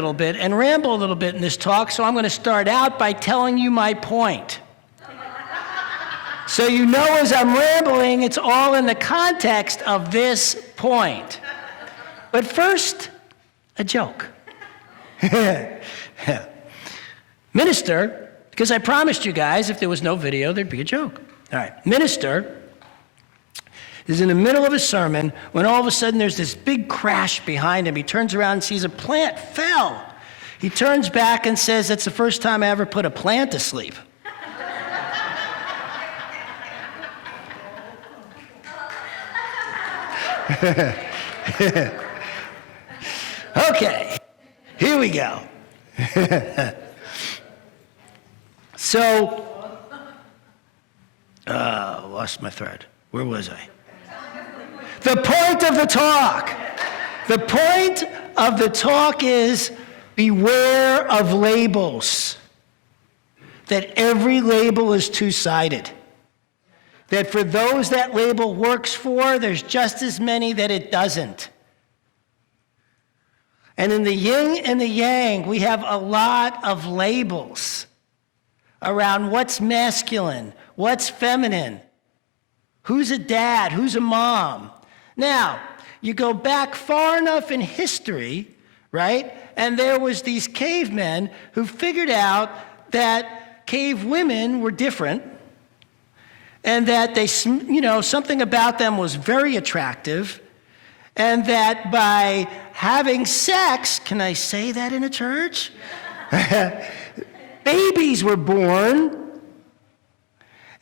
little bit and ramble a little bit in this talk, so I'm going to start out by telling you my point. So you know as I'm rambling, it's all in the context of this point. But first, a joke. Minister, because I promised you guys if there was no video, there'd be a joke. All right, minister is in the middle of a sermon when all of a sudden there's this big crash behind him. He turns around and sees a plant fell. He turns back and says, "That's the first time I ever put a plant to sleep." Okay, here we go. So, lost my thread. Where was I? The point of the talk. The point of the talk is beware of labels. That every label is two-sided. That for those that label works for, there's just as many that it doesn't. And in the yin and the yang, we have a lot of labels around what's masculine, what's feminine, who's a dad, who's a mom. Now, you go back far enough in history, right? And there was these cavemen who figured out that cave women were different and that they, something about them was very attractive, and that by having sex, can I say that in a church? Babies were born.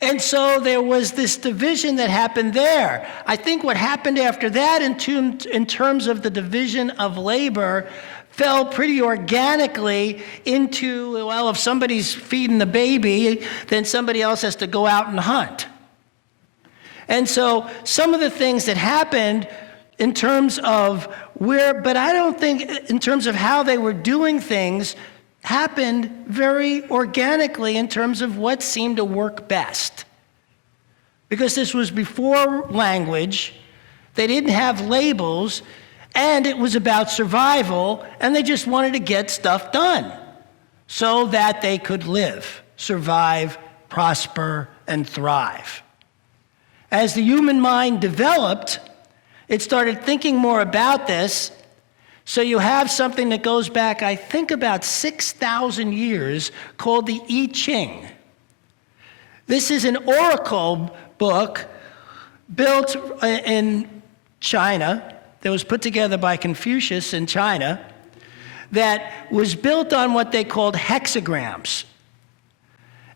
And so there was this division that happened there. I think what happened after that in terms of the division of labor fell pretty organically into, well, if somebody's feeding the baby, then somebody else has to go out and hunt. And so some of the things that happened in terms of but I don't think in terms of how they were doing things, happened very organically in terms of what seemed to work best. Because this was before language, they didn't have labels, and it was about survival, and they just wanted to get stuff done so that they could live, survive, prosper, and thrive. As the human mind developed, it started thinking more about this. So you have something that goes back, I think, about 6,000 years called the I Ching. This is an oracle book built in China that was put together by Confucius in China that was built on what they called hexagrams.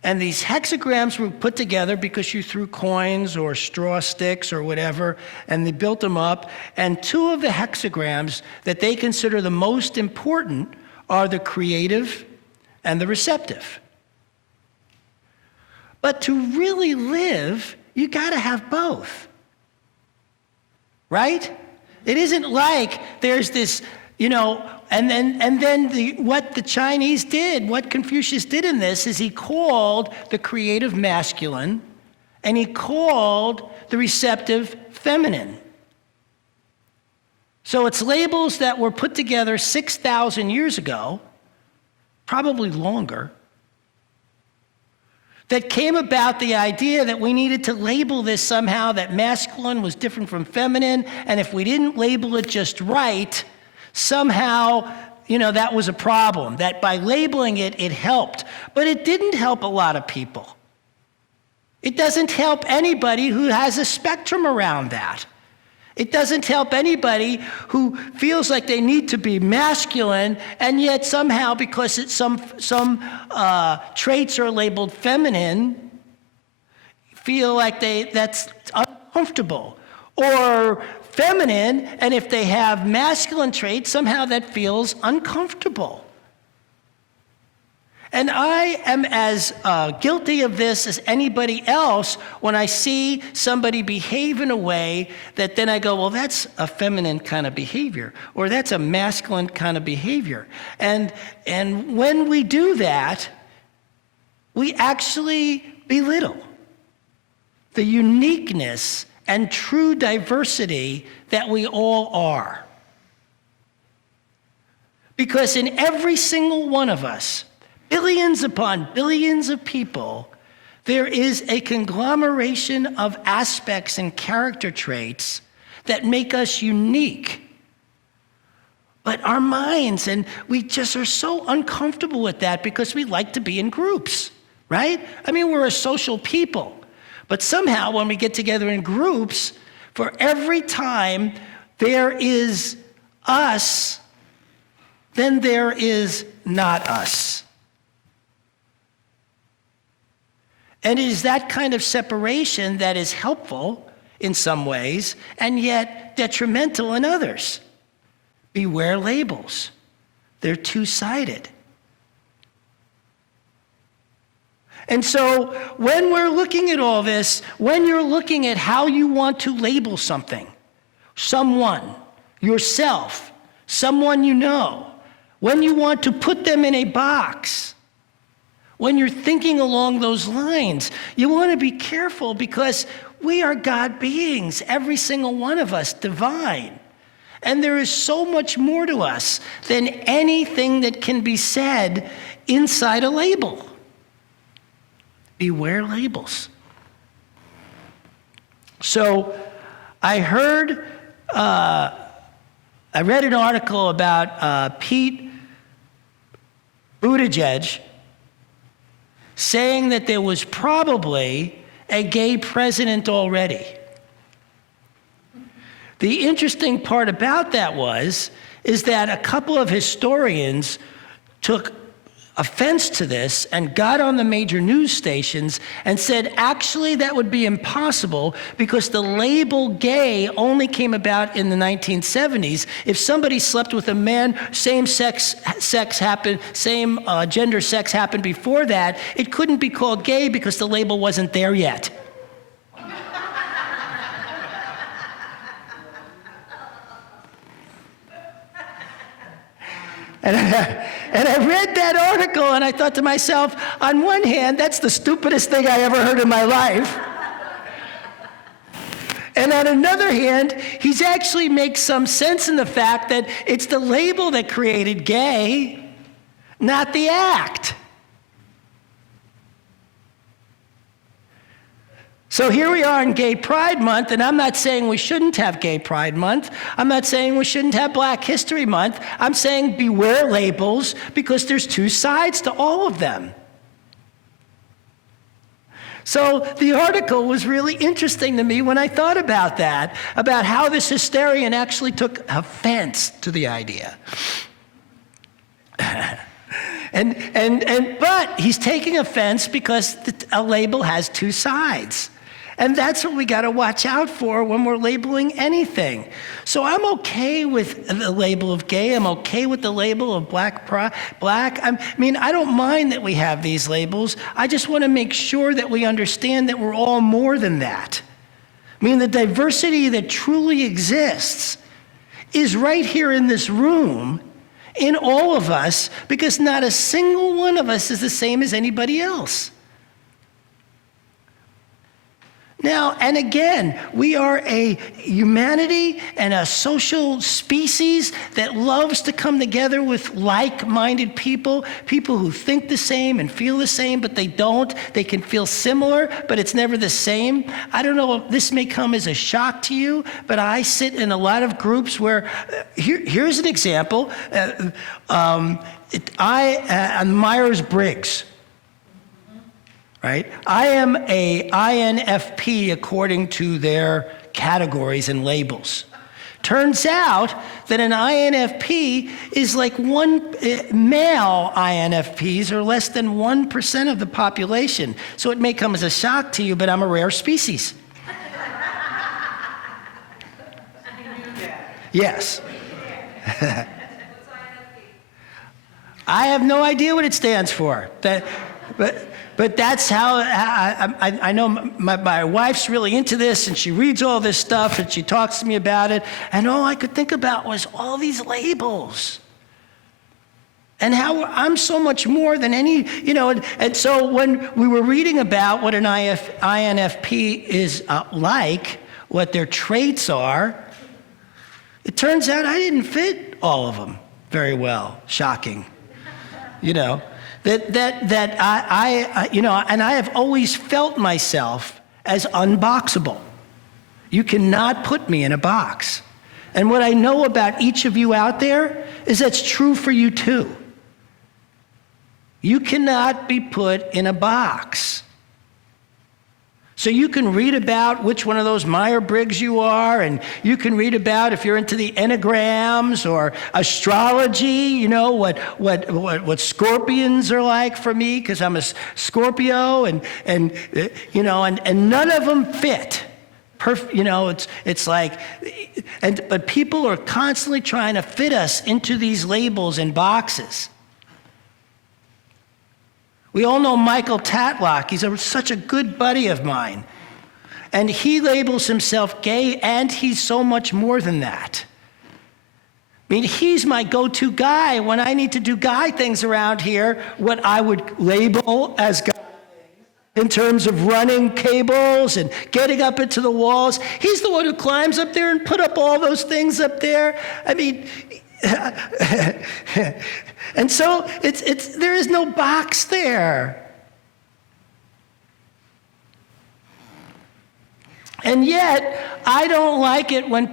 And these hexagrams were put together because you threw coins or straw sticks or whatever, and they built them up. And two of the hexagrams that they consider the most important are the creative and the receptive. But to really live, you gotta have both, right? It isn't like there's this, and then what the Chinese did, what Confucius did in this is he called the creative masculine and he called the receptive feminine. So it's labels that were put together 6,000 years ago, probably longer, that came about the idea that we needed to label this somehow, that masculine was different from feminine, and if we didn't label it just right, somehow, that was a problem, that by labeling it, it helped. But it didn't help a lot of people. It doesn't help anybody who has a spectrum around that. It doesn't help anybody who feels like they need to be masculine, and yet somehow, because some traits are labeled feminine, feel like that's uncomfortable. Or feminine, and if they have masculine traits, somehow that feels uncomfortable. And I am as guilty of this as anybody else when I see somebody behave in a way that then I go, well, that's a feminine kind of behavior, or that's a masculine kind of behavior. And when we do that, we actually belittle the uniqueness and true diversity that we all are. Because in every single one of us, billions upon billions of people, there is a conglomeration of aspects and character traits that make us unique. But our minds, and we just are so uncomfortable with that because we like to be in groups, right? I mean, we're a social people. But somehow when we get together in groups, for every time there is us, then there is not us. And it is that kind of separation that is helpful in some ways and yet detrimental in others. Beware labels. They're two-sided. And so when we're looking at all this, when you're looking at how you want to label something, someone, yourself, someone you know, when you want to put them in a box, when you're thinking along those lines, you want to be careful because we are God beings, every single one of us, divine. And there is so much more to us than anything that can be said inside a label. Beware labels. So I read an article about Pete Buttigieg saying that there was probably a gay president already. The interesting part about that is that a couple of historians took offense to this and got on the major news stations and said, actually, that would be impossible because the label gay only came about in the 1970s. If somebody slept with a man, same gender sex happened before that, it couldn't be called gay because the label wasn't there yet. And I read that article and I thought to myself, on one hand, that's the stupidest thing I ever heard in my life. And on another hand, he's actually makes some sense in the fact that it's the label that created gay, not the act. So here we are in Gay Pride Month, and I'm not saying we shouldn't have Gay Pride Month. I'm not saying we shouldn't have Black History Month. I'm saying beware labels because there's two sides to all of them. So the article was really interesting to me when I thought about that, about how this hysterian actually took offense to the idea. But he's taking offense because a label has two sides. And that's what we got to watch out for when we're labeling anything. So I'm okay with the label of gay. I'm okay with the label of black. I mean, I don't mind that we have these labels. I just want to make sure that we understand that we're all more than that. I mean, the diversity that truly exists is right here in this room, in all of us, because not a single one of us is the same as anybody else. Now, and again, we are a humanity and a social species that loves to come together with like-minded people, people who think the same and feel the same, but they don't. They can feel similar, but it's never the same. I don't know if this may come as a shock to you, but I sit in a lot of groups where, here's an example. On Myers-Briggs, right? I am a INFP according to their categories and labels. Turns out that an INFP is like male INFPs are less than 1% of the population. So it may come as a shock to you, but I'm a rare species. Yes. I have no idea what it stands for. But that's how I know my wife's really into this, and she reads all this stuff, and she talks to me about it, and all I could think about was all these labels. And how I'm so much more than any, and so when we were reading about what an INFP is like, what their traits are, it turns out I didn't fit all of them. very well. Shocking. You know, that I you know, and I have always felt myself as unboxable. You cannot put me in a box. And what I know about each of you out there is that's true for you too. You cannot be put in a box. So you can read about which one of those Myers-Briggs you are, and you can read about if you're into the enneagrams or astrology, you know, what scorpions are like for me, because I'm a Scorpio, and you know, and none of them fit. You know, it's like, but people are constantly trying to fit us into these labels and boxes. We all know Michael Tatlock. He's such a good buddy of mine. And he labels himself gay, and he's so much more than that. I mean, he's my go-to guy when I need to do guy things around here, what I would label as guy things, in terms of running cables and getting up into the walls. He's the one who climbs up there and put up all those things up there. I mean, and so there is no box there. And yet, I don't like it when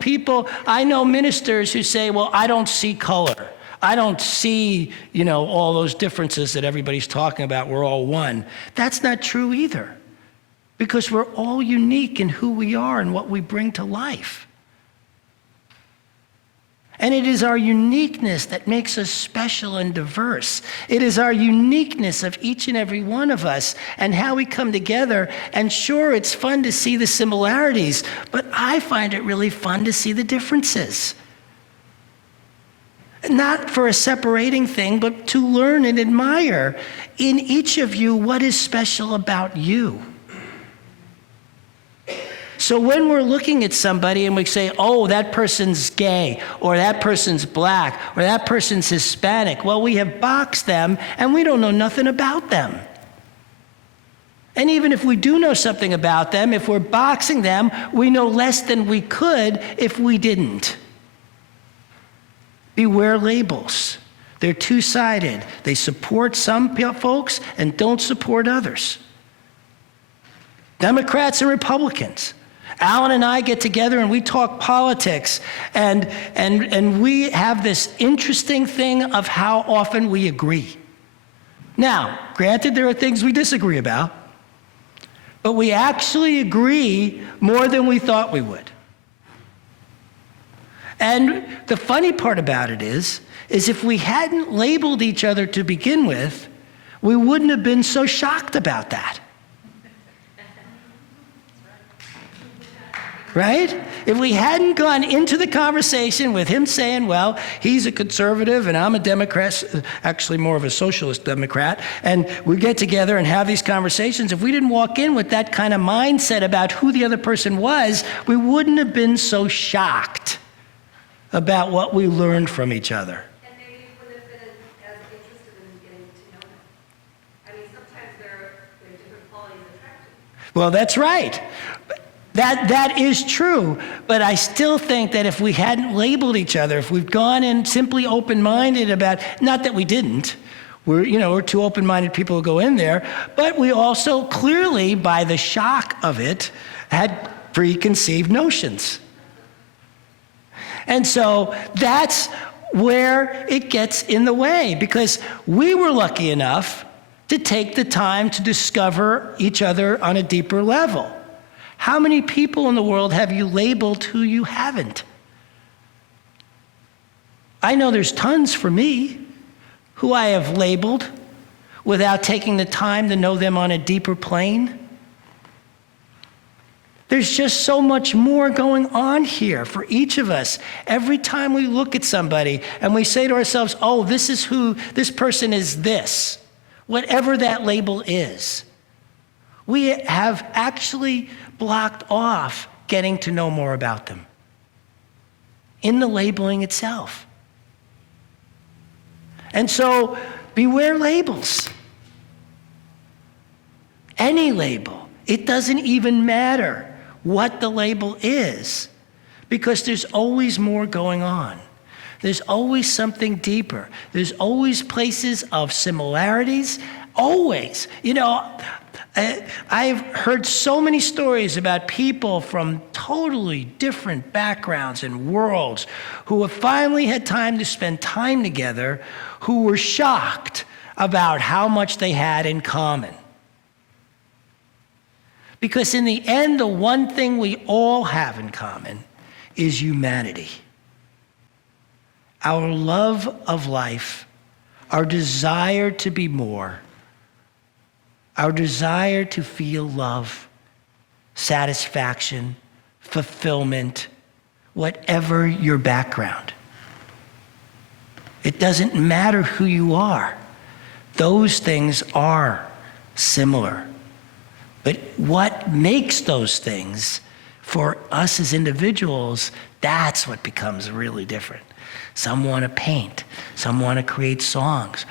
I know ministers who say, well, I don't see color. I don't see, you know, all those differences that everybody's talking about. We're all one. That's not true either, because we're all unique in who we are and what we bring to life. And it is our uniqueness that makes us special and diverse. It is our uniqueness of each and every one of us and how we come together. And sure, it's fun to see the similarities, but I find it really fun to see the differences. Not for a separating thing, but to learn and admire in each of you what is special about you. So when we're looking at somebody and we say, oh, that person's gay, or that person's black, or that person's Hispanic, well, we have boxed them and we don't know nothing about them. And even if we do know something about them, if we're boxing them, we know less than we could if we didn't. Beware labels. They're two-sided. They support some folks and don't support others. Democrats and Republicans. Alan and I get together and we talk politics, and we have this interesting thing of how often we agree. Now, granted, there are things we disagree about, but we actually agree more than we thought we would. And the funny part about it is if we hadn't labeled each other to begin with, we wouldn't have been so shocked about that. Right? If we hadn't gone into the conversation with him saying, well, he's a conservative and I'm a Democrat, actually more of a socialist Democrat, and we get together and have these conversations, if we didn't walk in with that kind of mindset about who the other person was, we wouldn't have been so shocked about what we learned from each other. And maybe you wouldn't have been as interested in getting to know them. I mean, sometimes there are different qualities attractive. Well, that's right. That is true, but I still think that if we hadn't labeled each other, if we've gone in simply open-minded about, not that we didn't, we're two open-minded people who go in there, but we also clearly, by the shock of it, had preconceived notions. And so that's where it gets in the way, because we were lucky enough to take the time to discover each other on a deeper level. How many people in the world have you labeled who you haven't? I know there's tons for me who I have labeled without taking the time to know them on a deeper plane. There's just so much more going on here for each of us. Every time we look at somebody and we say to ourselves, oh, this person is this, whatever that label is, we have actually blocked off getting to know more about them in the labeling itself. And so beware labels. Any label. It doesn't even matter what the label is, because there's always more going on. There's always something deeper. There's always places of similarities, always. You know, I've heard so many stories about people from totally different backgrounds and worlds who have finally had time to spend time together, who were shocked about how much they had in common. Because in the end, the one thing we all have in common is humanity. Our love of life, our desire to be more, our desire to feel love, satisfaction, fulfillment, whatever your background. It doesn't matter who you are. Those things are similar. But what makes those things for us as individuals, that's what becomes really different. Some want to paint. Some want to create songs.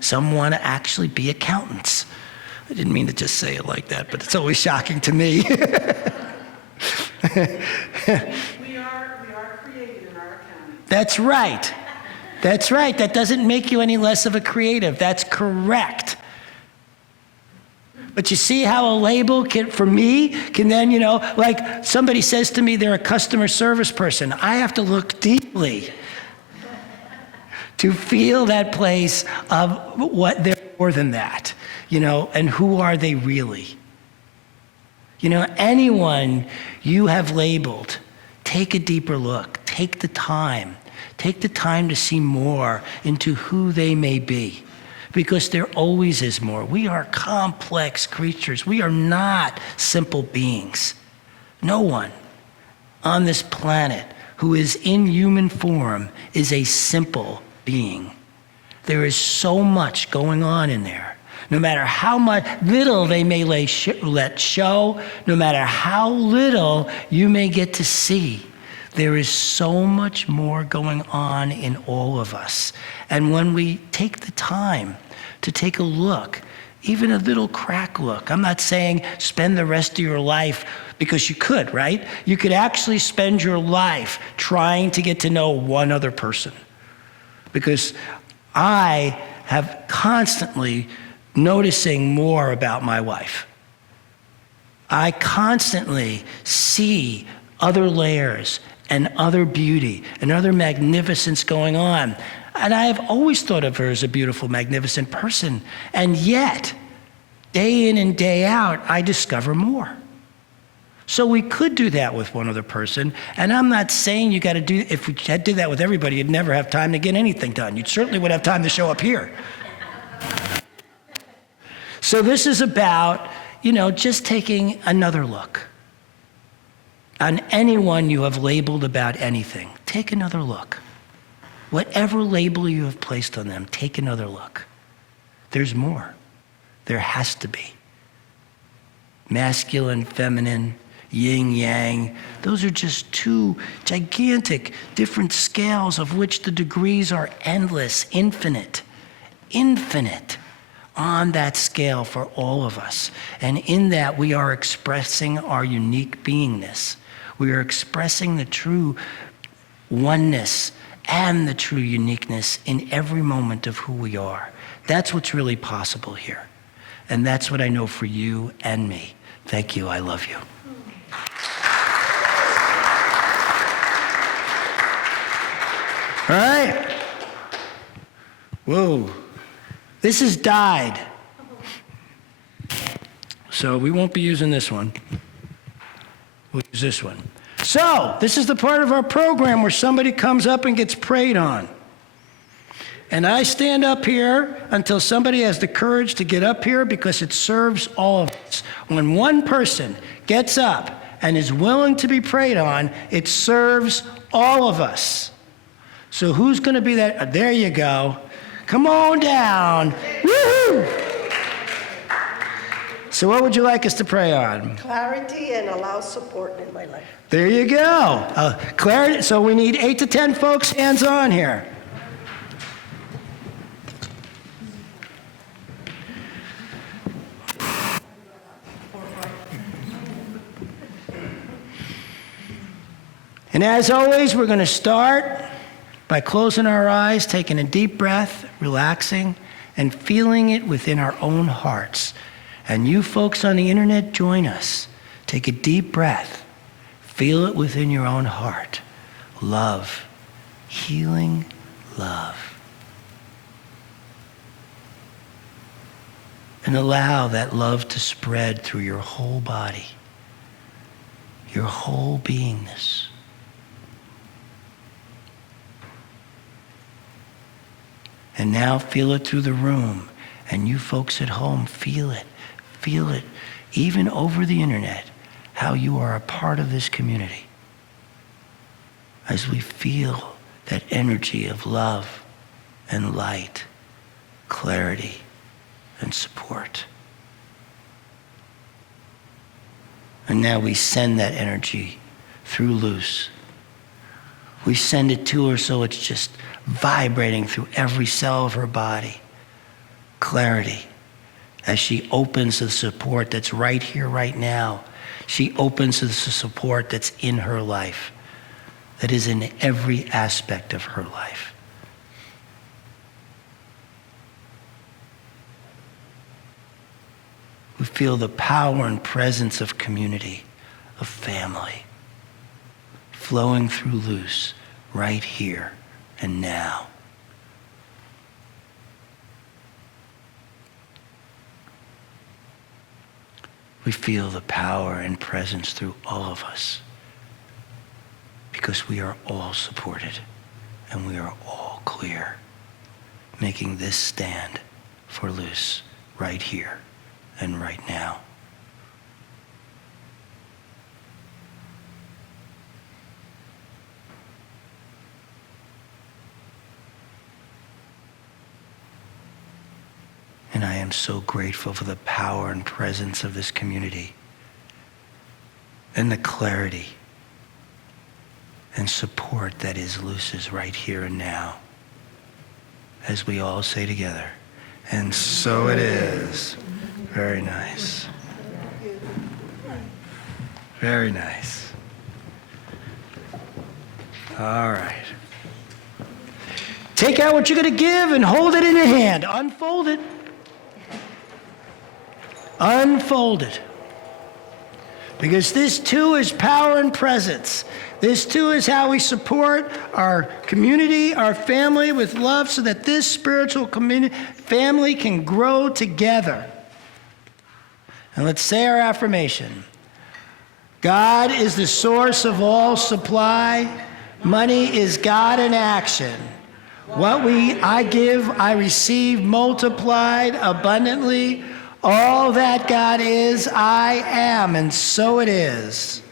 Some want to actually be accountants. I didn't mean to just say it like that, but it's always shocking to me. We are creative in our accounting. That's right. That's right. That doesn't make you any less of a creative. That's correct. But you see how a label can, for me, can then, you know, like somebody says to me they're a customer service person. I have to look deeply to feel that place of what they're more than that, you know, and who are they really? You know, anyone you have labeled, take a deeper look, take the time to see more into who they may be. Because there always is more. We are complex creatures. We are not simple beings. No one on this planet who is in human form is a simple being. There is so much going on in there. No matter how much little they may let show, no matter how little you may get to see, there is so much more going on in all of us. And when we take the time to take a look, even a little crack look, I'm not saying spend the rest of your life, because you could, right? You could actually spend your life trying to get to know one other person. Because I have constantly noticing more about my wife. I constantly see other layers and other beauty and other magnificence going on. And I have always thought of her as a beautiful, magnificent person. And yet, day in and day out, I discover more. So we could do that with one other person. And I'm not saying you got to do, if we did that with everybody, you'd never have time to get anything done. You certainly would have time to show up here. So this is about, you know, just taking another look on anyone you have labeled about anything. Take another look. Whatever label you have placed on them, take another look. There's more. There has to be. Masculine, feminine, yin, yang. Those are just two gigantic different scales of which the degrees are endless, infinite on that scale for all of us. And in that, we are expressing our unique beingness. We are expressing the true oneness and the true uniqueness in every moment of who we are. That's what's really possible here. And that's what I know for you and me. Thank you. I love you. All right. Whoa. This is dyed. So we won't be using this one. We'll use this one. So, this is the part of our program where somebody comes up and gets prayed on. And I stand up here until somebody has the courage to get up here, because it serves all of us. When one person gets up and is willing to be prayed on, it serves all of us. So who's going to be that? There you go. Come on down. Woohoo! So what would you like us to pray on? Clarity and allow support in my life. There you go. Clarity. So we need 8 to 10 folks, hands on here. And as always, we're going to start by closing our eyes, taking a deep breath, relaxing, and feeling it within our own hearts. And you folks on the internet, join us. Take a deep breath. Feel it within your own heart. Love. Healing love. And allow that love to spread through your whole body, your whole beingness. And now feel it through the room. And you folks at home, feel it, even over the internet, how you are a part of this community. As we feel that energy of love and light, clarity and support. And now we send that energy through Luce. We send it to her so it's just vibrating through every cell of her body. Clarity. As she opens the support that's right here, right now, she opens the support that's in her life, that is in every aspect of her life. We feel the power and presence of community, of family, flowing through Luce right here and now. We feel the power and presence through all of us because we are all supported and we are all clear, making this stand for Luce right here and right now. And I am so grateful for the power and presence of this community and the clarity and support that is Luce's right here and now. As we all say together, and so it is. Very nice. Very nice. All right. Take out what you're going to give and hold it in your hand. Unfold it. Unfold it. Because this too is power and presence. This too is how we support our community, our family with love so that this spiritual community, family can grow together. And let's say our affirmation. God is the source of all supply. Money is God in action. What I give, I receive multiplied abundantly. All that God is, I am, and so it is.